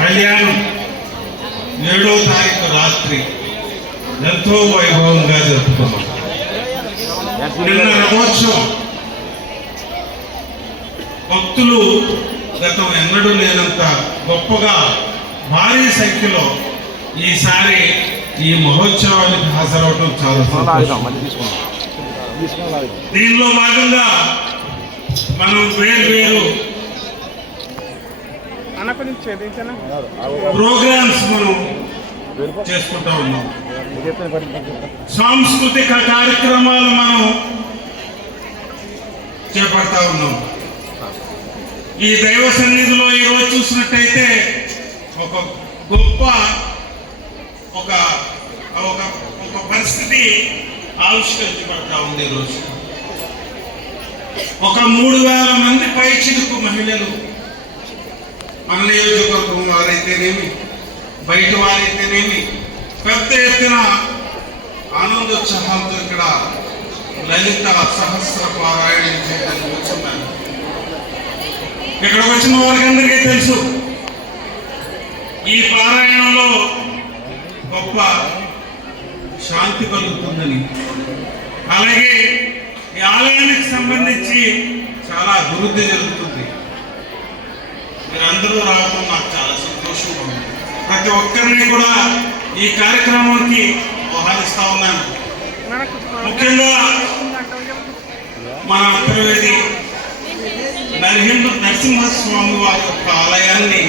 కళ్యాణం 7వ తారీఖు రాత్రి ఎంతో వైభవంగా జరుపుకున్నాం. నిన్న రథోత్సవం భక్తులు గతం ఎన్నడూ లేనంత గొప్పగా భారీ సంఖ్యలో ఈసారి ఈ మహోత్సవానికి హాజరవడం చాలా సంతోషం. దీనిలో భాగంగా మనం వేరు ప్రోగ్రామ్స్ మనం చేసుకుంటా ఉన్నాం. సాంస్కృతిక కార్యక్రమాలు మనం చేపడతా ఉన్నాం. ఈ దైవ సన్నిధిలో ఈరోజు చూసినట్టయితే ఒక గొప్ప ఒక ఒక పరిస్థితి ఆవిష్కరించబడతా ఉంది. ఈరోజు ఒక 3000 మంది పైచిలుకు మహిళలు మన నియోజకవర్గం వారైతేనేమి బయట వారైతేనేమి పెద్ద ఎత్తున ఆనందోత్సాహాలతో ఇక్కడ లలిత సహస్ర పారాయణం చేయడానికి వచ్చున్నారు. ఇక్కడికి వచ్చిన వారికి అందరికీ తెలుసు ఈ పారాయణంలో గొప్ప శాంతి కలుగుతుందని, అలాగే ఈ ఆలయానికి సంబంధించి చాలా అభివృద్ధి జరుగుతుంది. మీరందరూ రావడం నాకు చాలా సంతోషంగా ఉంది. ప్రతి ఒక్కరిని కూడా ఈ కార్యక్రమానికి ఆహ్వానిస్తా ఉన్నాను. ముఖ్యంగా మన అంతర్వేది నరసింహస్వామి వారి యొక్క ఆలయాన్ని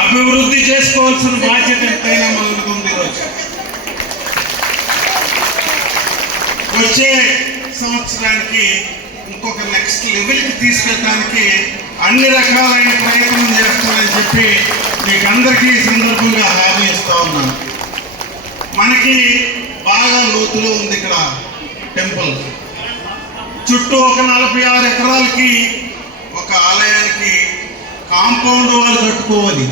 అభివృద్ధి చేసుకోవాల్సిన బాధ్యత ఎంతైనా మనకు ఉంది. ఈరోజు వచ్చే సంవత్సరానికి ఇంకొక నెక్స్ట్ లెవెల్కి తీసుకెళ్ళడానికి అన్ని రకాలైన ప్రయత్నం చేస్తానని చెప్పి మీకు అందరికీ ఈ సందర్భంగా హామీ ఇస్తా ఉన్నాను. మనకి బాగా లోతులో ఉంది ఇక్కడ టెంపుల్. చుట్టూ ఒక 46 ఎకరాలకి ఒక ఆలయానికి కాంపౌండ్ వాళ్ళు కట్టుకోవాలి.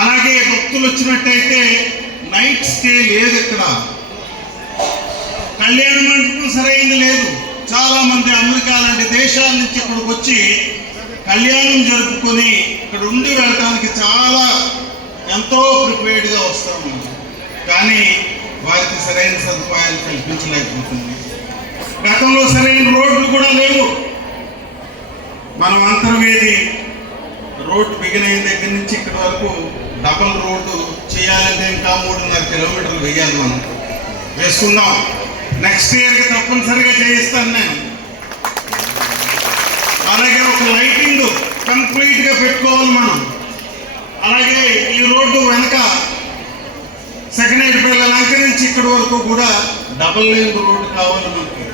అలాగే భక్తులు వచ్చినట్టయితే నైట్ స్టే లేదు. ఇక్కడ కళ్యాణ మండపం సరైనది లేదు. చాలా మంది అమెరికా లాంటి దేశాల నుంచి ఇక్కడికి వచ్చి కళ్యాణం జరుపుకొని ఇక్కడ ఉండి వెళ్ళడానికి చాలా ఎంతో ప్రిపేర్డ్గా వస్తాము. కానీ వారికి సరైన సదుపాయాలు కల్పించలేకపోతుంది. గతంలో సరైన రోడ్లు కూడా లేవు. మనం అంతర్వేది రోడ్ బిగిన్ అయిన దగ్గర నుంచి ఇక్కడి వరకు డబల్ రోడ్డు చేయాలంటే ఇంకా 3.5 కిలోమీటర్లు వేయాలి. మనం వేసుకుందాం. నెక్స్ట్ ఇయర్కి తప్పనిసరిగా చేయిస్తాను నేను. అలాగే ఒక లైటింగ్ కంప్లీట్గా పెట్టుకోవాలి మనం. అలాగే ఈ రోడ్డు వెనక సెకండరీ లంక నుంచి ఇక్కడి వరకు కూడా డబల్ లైన్ రోడ్డు కావాలి మనకి.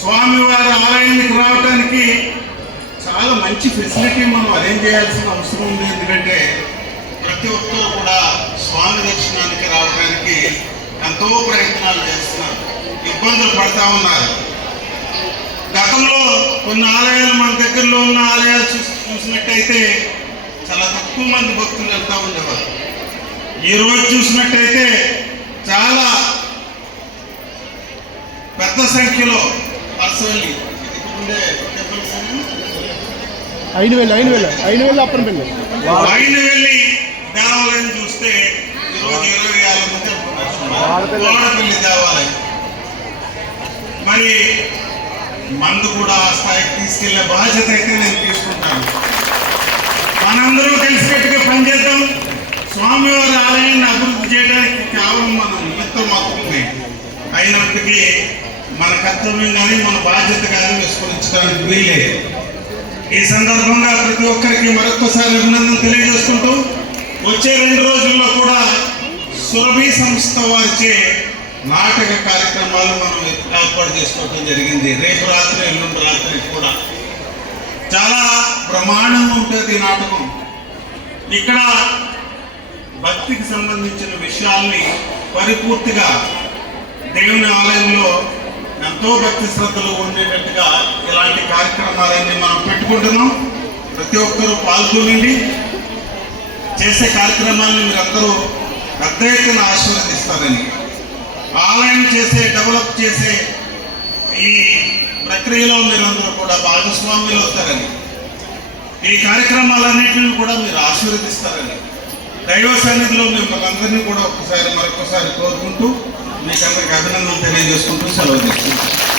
స్వామివారి ఆలయానికి రావడానికి చాలా మంచి ఫెసిలిటీ మనం అరేంజ్ చేయాల్సిన అవసరం ఉంది. ఎందుకంటే ప్రతి ఒక్కరు కూడా స్వామి దర్శనానికి రావడానికి ఎంతో ప్రయత్నాలు చేస్తున్నారు, ఇబ్బందులు పడతా ఉన్నారు. గతంలో కొన్ని ఆలయాలు మన దగ్గరలో ఉన్న ఆలయాలు చూసినట్టయితే చాలా తక్కువ మంది భక్తులు వెళ్తూ ఉండేవారు. ఈరోజు చూసినట్టయితే చాలా పెద్ద సంఖ్యలో పర్సనల్లీ అయినవెల్లి అప్పనపల్లి దేవాలయం చూస్తే ఈరోజు 26 మంది వాడపల్లి దేవాలయం. మరి మందు కూడా ఆ స్థాయికి తీసుకెళ్లే బాధ్యత అయితే నేను తీసుకుంటాను. మనందరూ కలిసికట్టుగా పనిచేద్దాం. స్వామివారి ఆలయాన్ని అభివృద్ధి చేయడానికి కేవలం మన నిమిత్తం మాత్రమే అయినప్పటికీ మన కర్తవ్యం కానీ మన బాధ్యత కానీ విస్మరించడానికి వీలేదు. ఈ సందర్భంగా ప్రతి ఒక్కరికి మరొకసారి అభినందన తెలియజేసుకుంటూ వచ్చే 2 రోజుల్లో కూడా సురభి సంస్థ వారిచే నాటక కార్యక్రమాలు మనం ఏర్పాటు చేసుకోవడం జరిగింది. రేపు రాత్రి ఎల్లుండి రాత్రి కూడా చాలా ప్రమాణంగా ఉంటుంది ఈ నాటకం. ఇక్కడ భక్తికి సంబంధించిన విషయాల్ని పరిపూర్తిగా దేవుని ఆలయంలో ఎంతో భక్తి శ్రద్ధలు ఉండేటట్టుగా ఇలాంటి కార్యక్రమాలన్నీ మనం పెట్టుకుంటున్నాం. ప్రతి ఒక్కరూ పాల్గొనండి. చేసే కార్యక్రమాలను మీరందరూ పెద్ద ఎత్తున ఆశీర్వదిస్తారని, ఆలయం డెవలప్ చేసే ఈ ప్రక్రియలో మీరందరూ కూడా భాగస్వామ్యులు అవుతారని ఈ కార్యక్రమాలన్నింటినీ కూడా మీరు ఆశీర్వదిస్తారని దైవ సన్నిధిలో మిమ్మల్ని అందరినీ కూడా మరొకసారి కోరుకుంటూ మీకు అందరికి అభినందనలు తెలియజేసుకుంటూ సెలవు తీసుకుంటాం.